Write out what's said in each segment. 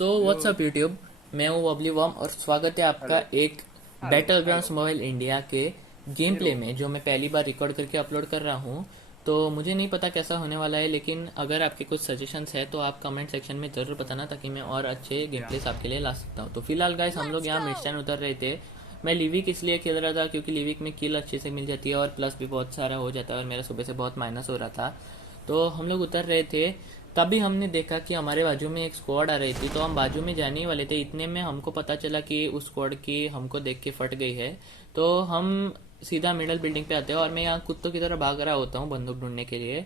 So what's up YouTube. मैं हूँ Babli warm और स्वागत है आपका हेलो। एक hello. Battle hello. Grounds mobile India के गेम हीरो। प्ले में, जो मैं पहली बार रिकॉर्ड करके अपलोड कर रहा हूँ। तो मुझे नहीं पता कैसा होने वाला है, लेकिन अगर आपके कुछ सजेशंस है तो आप कमेंट सेक्शन में ज़रूर बताना, ताकि मैं और अच्छे गेम या प्लेस आपके लिए ला सकता हूँ। तो फिलहाल गाइस, हम लोग Let's यहाँ go! मिडस्टैंड उतर रहे थे। मैं लिविक इसलिए खेल रहा था क्योंकि लिविक में किल अच्छे से मिल जाती है और प्लस भी बहुत सारा हो जाता है, और मेरा सुबह से बहुत माइनस हो रहा था। तो हम लोग उतर रहे थे, तभी हमने देखा कि हमारे बाजू में एक स्क्वाड आ रही थी। तो हम बाजू में जाने ही वाले थे, इतने में हमको पता चला कि उस स्क्वाड की हमको देख के फट गई है। तो हम सीधा मिडल बिल्डिंग पे आते हैं और मैं यहाँ कुत्तों की तरह भाग रहा होता हूँ बंदूक ढूंढने के लिए।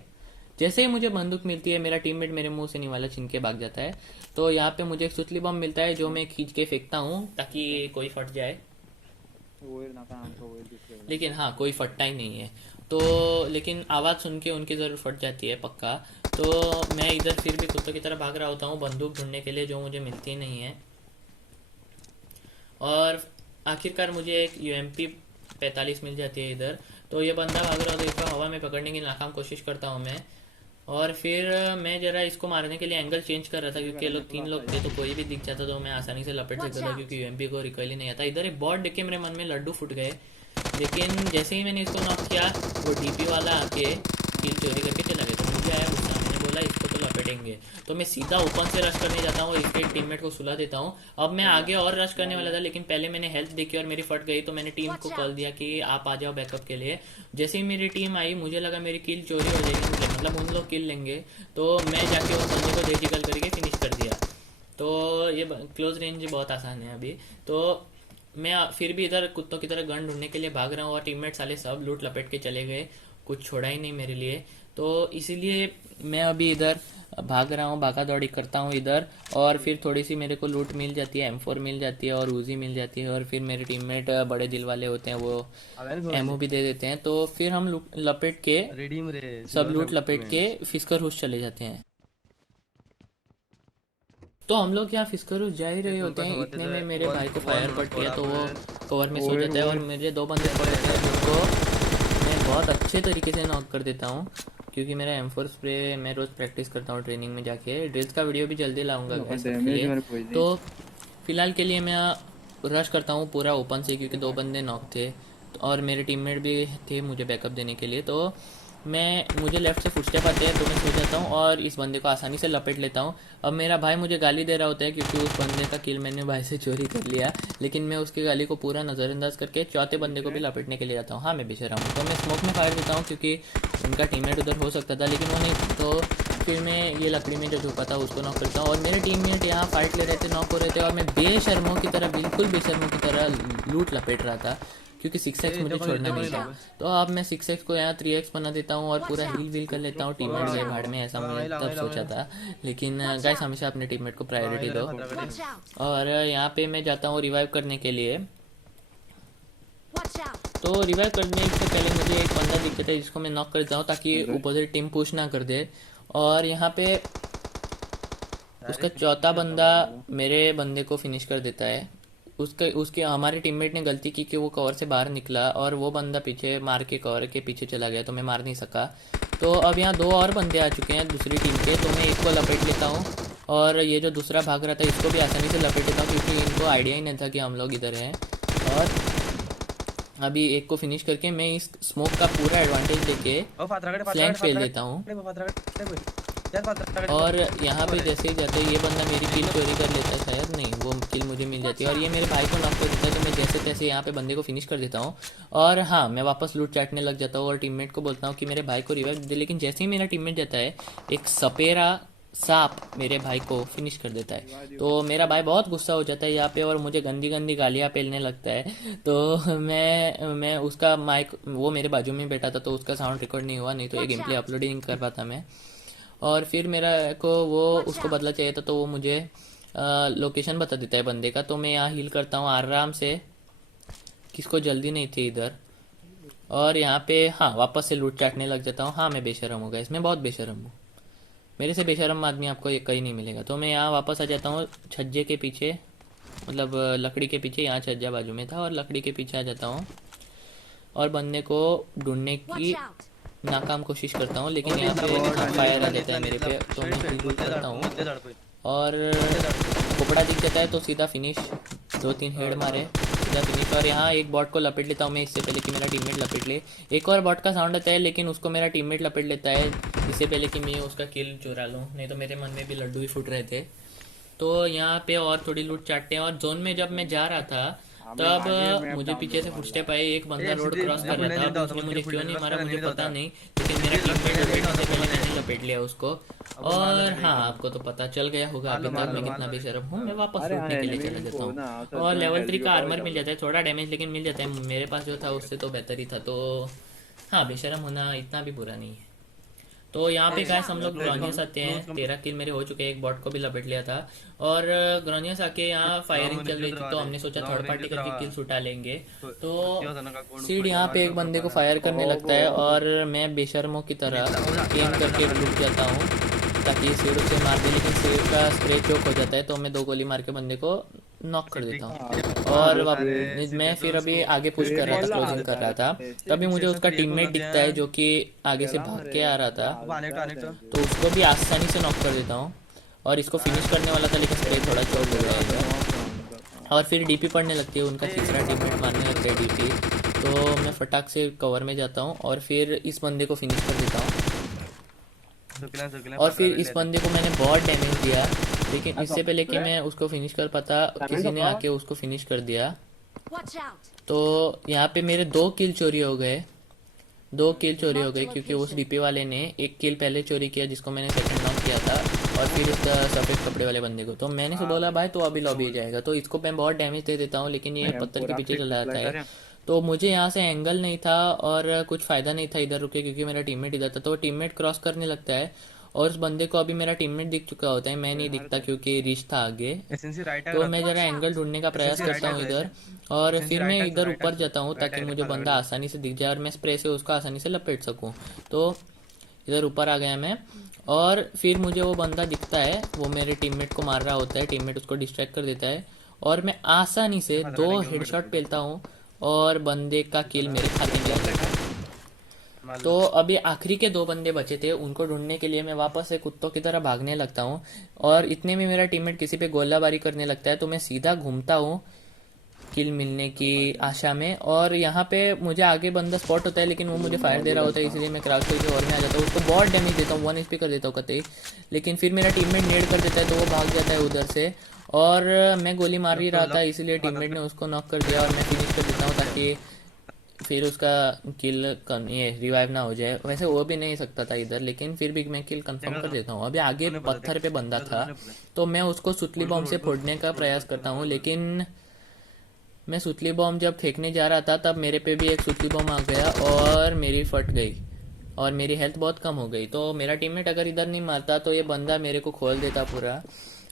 जैसे ही मुझे बंदूक मिलती है, मेरा टीममेट मेरे मुंह से निवाला छीन के भाग जाता है। तो यहाँ पे मुझे एक सुतली बम मिलता है, जो मैं खींच के फेंकता हूँ ताकि कोई फट जाए। वो ना काम तो वो दूसरे वाला। लेकिन हाँ, कोई फटता ही नहीं है। तो लेकिन आवाज़ सुन के उनकी ज़रूर फट जाती है पक्का। तो मैं इधर फिर भी कुत्तों की तरह भाग रहा होता हूँ बंदूक ढूंढने के लिए, जो मुझे मिलती नहीं है। और आखिरकार मुझे एक यूएमपी 45 मिल जाती है इधर। तो ये बंदा भाग रहा होता है, इसको हवा में पकड़ने की नाकाम कोशिश करता हूँ मैं। और फिर मैं जरा इसको मारने के लिए एंगल चेंज कर रहा था, क्योंकि ये लोग तीन लोग थे, तो कोई भी दिख जाता तो मैं आसानी से लपेट Watch सकता था, out! क्योंकि यूएमपी को रिकॉइल ही नहीं आता। इधर एक बॉट देख के मेरे मन में लड्डू फूट गए। लेकिन जैसे ही मैंने इसको नॉक किया, वो डीपी वाला आके किल चोरी करके चला गया। तो मुझे आया गुस्सा, मैंने बोला इसको तो लपेटेंगे। तो मैं सीधा ओपन से रश करने जाता हूँ, इसके टीममेट को सुला देता हूँ। अब मैं आगे और रश करने वाला था, लेकिन पहले मैंने हेल्थ देखी और मेरी फट गई। तो मैंने टीम को Watch कॉल out! दिया कि आप आ जाओ बैकअप के लिए। जैसे ही मेरी टीम आई, मुझे लगा मेरी किल चोरी हो जाएगी, मतलब उन लोग किल लेंगे। तो मैं जाके उस बंदे को डेजिकल करके फिनिश कर दिया। तो ये क्लोज रेंज बहुत आसान है अभी। तो मैं फिर भी इधर कुत्तों की तरह गन ढूंढने के लिए भाग रहा हूँ, और टीममेट साले सब लूट लपेट के चले गए, कुछ छोड़ा ही नहीं मेरे लिए। तो इसीलिए मैं अभी इधर भाग रहा हूँ, भागा दौड़ी करता हूँ इधर। और फिर थोड़ी सी मेरे को लूट मिल जाती है, M4 मिल जाती है और उजी मिल जाती है। और फिर मेरे टीममेट बड़े दिल वाले होते हैं, वो अवेल एमओ गोविंद। भी दे देते हैं। तो फिर हम लपेट के रिडीम रे सब सिल्वर लूट लपेट के फ्रेगमेंट्स। फिस्कर हुश चले जाते हैं। तो हम लोग यहाँ फिस्कर हुश जा ही ते रहे होते तुमका हैं, इतने समजते में मेरे वन भाई को वन फायर पड़ती स्क्वाड है, तो वो आपुन कवर में सो ओए जाता है। और ओए मेरे दो बंदे स्पॉट होते हैं, जिनको मैं बहुत अच्छे तरीके से नॉक कर देता हूँ, क्योंकि मेरा M4 स्प्रे मैं रोज़ प्रैक्टिस करता हूँ ट्रेनिंग में जाके। ड्रिल्स का वीडियो भी जल्दी लाऊंगा ना गैस आपके डैमेज लिए। मेरे कोई नहीं। तो फिलहाल के लिए मैं रश करता हूँ पूरा ओपन से, क्योंकि दो बंदे नॉक थे और मेरे टीममेट भी थे मुझे बैकअप देने के लिए। तो मुझे लेफ्ट से फुटस्टेप आते हैं, तो मैं सो जाता हूँ और इस बंदे को आसानी से लपेट लेता हूँ। अब मेरा भाई मुझे गाली दे रहा होता है, क्योंकि उस बंदे का किल मैंने भाई से चोरी कर लिया। लेकिन मैं उसकी गाली को पूरा नज़रअंदाज करके चौथे बंदे को भी लपेटने के लिए जाता हूँ। हाँ, मैं बेचैन हूँ, तो मैं स्मोक में फायर देता हूँ, क्योंकि उनका टीममेट उधर हो सकता था, लेकिन वो नहीं था। तो फिर मैं ये लकड़ी में जो छुपा था उसको नॉक करता हूँ, और मेरे टीममेट यहाँ फाइट ले रहे थे, नॉक हो रहे थे, और मैं बेशर्मों की तरह, बिल्कुल बेशर्मों की तरह लूट लपेट रहा था, क्योंकि 6x ए मुझे देखो छोड़ना देखो नहीं नहीं Watch था। लोगे। out! तो अब मैं 6x को यहाँ 3x बना देता हूँ और Watch पूरा हील out! वील कर लेता हूँ। रुक टीममेट Watch गए out! भाड़ में, ऐसा लांग मैं लांग तब लांग सोचा था। लेकिन Watch गाइस, out! हमेशा अपने टीममेट को प्रायोरिटी लांग दो। खतरा कड़ी। Watch out! और यहाँ पे मैं जाता हूँ रिवाइव करने के लिए। Watch out! तो रिवाइव करने से पहले मुझे एक बंदा दिख जाता है, जिसको मैं नॉक करता हूँ, ताकि अपोजिट टीम पुश ना कर दे। और यहाँ पे अरे उसका चौथा पीछे आता बंदा हूँ वो। मेरे बंदे को फिनिश कर देता है। उसके उसके हमारे टीममेट ने गलती की कि वो कवर से बाहर निकला, और वो बंदा पीछे मार के कवर के पीछे चला गया, तो मैं मार नहीं सका। तो अब यहाँ दो और बंदे आ चुके हैं दूसरी टीम के, तो मैं एक को लपेट लेता हूँ, और ये जो दूसरा भाग रहा था इसको भी आसानी से लपेट लेता हूँ, क्योंकि इनको आइडिया ही नहीं था कि हम लोग इधर हैं। और अभी एक को फिनिश करके मैं इस स्मोक का पूरा एडवांटेज लेके ओ फातरा फ्लैंक पे कड़े लेता हूँ। फातरा कड़े कोई। यार फातरा कड़े को। और यहाँ पे अरे जैसे ही जाते ही ये बंदा मेरी देख किल लो। चोरी कर लेता है, शायद नहीं, वो किल मुझे मिल जाती Watch है, और ये out! मेरे भाई को नॉक कर देता है। तो मैं जैसे तैसे यहाँ पे बंदे को फिनिश कर देता हूँ, और हाँ, मैं वापस लूट चाटने लग जाता हूँ और टीममेट को बोलता हूँ कि मेरे भाई को रिवाइव दे। लेकिन जैसे ही मेरा टीममेट जाता है, एक सपेरा सांप मेरे भाई को फिनिश कर देता है। तो मेरा भाई बहुत गुस्सा हो जाता है यहाँ पे, और मुझे गंदी गंदी गालियाँ पेलने लगता है। तो मैं उसका माइक, वो मेरे बाजू में बैठा था, तो उसका साउंड रिकॉर्ड नहीं हुआ, नहीं तो ये Watch game play out! Upload ही नहीं कर पाता मैं। और फिर मेरा को वो Watch उसको out! बदला चाहिए था, तो वो मुझे लोकेशन बता देता है बंदे का। तो मैं यहाँ हील करता हूँ आराम से, किसको जल्दी नहीं थी इधर। और यहाँ पे हाँ, वापस से लूट चाटने लग जाता हूँ। हाँ, मैं बेशरम हूँ गाइस, मैं बहुत बेशरम हूँ। मेरे से बेशरम आदमी आपको ये कहीं नहीं मिलेगा। तो मैं यहाँ वापस आ जाता हूँ छज्जे के पीछे, मतलब लकड़ी के पीछे। यहाँ छज्जा बाजू में था, और लकड़ी के पीछे आ जाता हूँ और बंदे को ढूंढने Watch की out! नाकाम कोशिश करता हूँ। लेकिन ओ यहाँ नितला पे बॉट फायर आ नितला जाता नितला है मेरे नितला पे, तो मैं स्ट्रेट पे हील मुद्दे करता दाड़ हूँ। मुद्दे दाड़ पे और मुद्दे दाड़ पे। खोपड़ा दिख जाता है तो सीधा फिनिश, 2-3 हेड मारे सीधा फिनिश। और यहाँ एक बॉट को लपेट लेता हूँ मैं इससे पहले कि मेरा टीममेट लपेट ले। एक और बॉट का साउंड आता है लेकिन उसको मेरा टीममेट लपेट लेता है इससे पहले कि मैं उसका किल चुरा लूँ, नहीं तो मेरे मन में भी लड्डू ही फूट रहे थे। तो यहाँ पे और थोड़ी लूट चाटते हैं। और जोन में जब मैं जा रहा था तब मुझे पीछे से फुटस्टेप आए, एक बंदा रोड क्रॉस कर रहा था। अब उसने मुझे क्यों नहीं मारा मुझे पता नहीं, लेकिन मेरा टीममेट लपेटने से पहले मैंने लपेट लिया उसको। और हाँ, आपको तो पता चल गया होगा अभी तक मैं कितना बेशरम हूँ। मैं वापस लूटने के लिए चला जाता हूँ और लेवल 3 का आर्मर मिल जाता है, थोड़ा डैमेज लेकिन मिल जाता है। मेरे पास जो था उससे तो बेहतर ही था। तो हाँ, बेशरम होना इतना भी बुरा नहीं है। तो यहाँ पे गाइस हम लोग ग्रोनियस आते हैं। 13 किल मेरे हो चुके हैं, एक बॉट को भी लपेट लिया था। और ग्रोनियस आके यहाँ फायरिंग चल रही थी तो हमने सोचा थर्ड पार्टी करके किल्स उठा लेंगे। तो सीड यहाँ पे एक बंदे को फायर करने लगता है और मैं बेशर्मों की तरह एम करके रुक जाता हूँ ताकि सीड उसे मार दे, लेकिन सीड का स्प्रे चोक हो जाता है तो मैं 2 गोली मार के बंदे को नॉक कर देता हूँ। और मैं फिर अभी आगे पुश कर रहा था, क्लोजिंग कर रहा था, तभी मुझे उसका टीममेट दिखता है जो कि आगे से भाग के आ रहा था। तो उसको भी आसानी से नॉक कर देता हूँ और इसको फिनिश करने वाला था लेकिन स्प्रे थोड़ा चोट हो गया है। और फिर डीपी पड़ने लगती है, उनका तीसरा टीममेट मारने लगता है डीपी। तो मैं फटाक से कवर में जाता हूँ और फिर इस बंदे को फिनिश कर देता हूँ। और फिर इस बंदे को मैंने बहुत डैमेज दिया, लेकिन इससे पहले कि मैं उसको फिनिश कर पाता किसी ने आके उसको फिनिश कर दिया। Watch out! तो यहाँ पे मेरे 2 किल चोरी हो गए, 2 किल चोरी हो गए क्योंकि उस डीपी वाले ने 1 किल पहले चोरी किया जिसको मैंने सेकंड नॉक किया था, और फिर उस सफ़ेद कपड़े वाले बंदे को। तो मैंने से बोला भाई तो अभी लॉबी जाएगा, तो इसको मैं बहुत डैमेज दे देता हूँ लेकिन ये पत्थर के पीछे चला जाता है। तो मुझे यहाँ से एंगल नहीं था और कुछ फ़ायदा नहीं था इधर रुके क्योंकि मेरा टीममेट इधर था। तो टीममेट क्रॉस करने लगता है और उस बंदे को अभी मेरा टीममेट दिख चुका होता है, मैं नहीं दिखता क्योंकि रिच था आगे। तो मैं ज़रा एंगल ढूंढने का प्रयास करता हूँ इधर, और फिर मैं इधर ऊपर जाता हूँ ताकि मुझे बंदा आसानी से दिख जाए और मैं स्प्रे से उसको आसानी से लपेट सकूँ। तो इधर ऊपर आ गया मैं, और फिर मुझे वो बंदा दिखता है, वो मेरे टीममेट को मार रहा होता है, टीममेट उसको डिस्ट्रैक्ट कर देता है और मैं आसानी से 2 हेडशॉट पेलता हूँ और बंदे का किल मेरे खाते में आ जाता है। तो अभी आखिरी के 2 बंदे बचे थे, उनको ढूंढने के लिए मैं वापस से कुत्तों की तरह भागने लगता हूँ और इतने में मेरा टीममेट किसी पे गोलाबारी करने लगता है। तो मैं सीधा घूमता हूँ किल मिलने की आशा में, और यहाँ पे मुझे आगे बंदा स्पॉट होता है लेकिन वो मुझे फायर दे रहा होता है, इसलिए मैं क्राउच करके और में आ जाता हूँ, उसको बहुत डैमेज देता हूँ, 1 HP कर देता हूँ कतई। लेकिन फिर मेरा टीममेट नेड कर देता है तो वो भाग जाता है उधर से, और मैं गोली मार ही रहा था इसलिए टीममेट ने उसको नॉक कर दिया और मैं फिनिश कर देता हूँ ताकि फिर उसका किल ये रिवाइव ना हो जाए। वैसे वो भी नहीं सकता था इधर, लेकिन फिर भी मैं किल कंफर्म कर देता हूँ। अभी आगे पत्थर पे बंदा था तो मैं उसको सुतली बॉम्ब से फोड़ने का प्रयास करता हूँ, लेकिन मैं सुतली बॉम्ब जब फेंकने जा रहा था तब मेरे पे भी एक सुतली बॉम्ब आ गया और मेरी फट गई और मेरी हेल्थ बहुत कम हो गई। तो मेरा टीममेट अगर इधर नहीं मारता तो ये बंदा मेरे को खोल देता पूरा।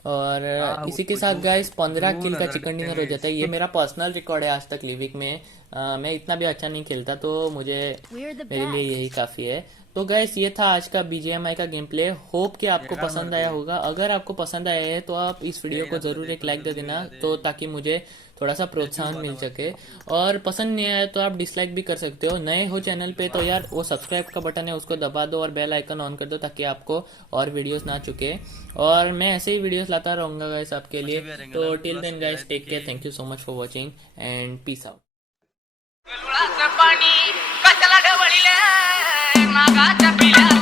और इसी के साथ गाइस 15 किल का चिकन डिनर हो जाता है। ये मेरा पर्सनल रिकॉर्ड है आज तक लिविक में। मैं इतना भी अच्छा नहीं खेलता तो मेरे लिए यही काफ़ी है। तो गाइस ये था आज का BGMI का गेम प्ले। होप कि आपको पसंद आया होगा। अगर आपको पसंद आया है तो आप इस वीडियो को ज़रूर एक लाइक दे देना, तो ताकि मुझे थोड़ा सा प्रोत्साहन मिल सके। और पसंद नहीं आया तो आप डिसलाइक भी कर सकते हो। नए हो चैनल पे तो यार वो सब्सक्राइब का बटन है उसको दबा दो और बेल आइकन ऑन कर दो ताकि आपको और वीडियोस ना चुके। और मैं ऐसे ही वीडियोस लाता रहूँगा गाइस आपके लिए। तो till then guys, take care, thank you so much for watching and peace out. पाणी कशाला ढवळीले नागाच्या पिल्या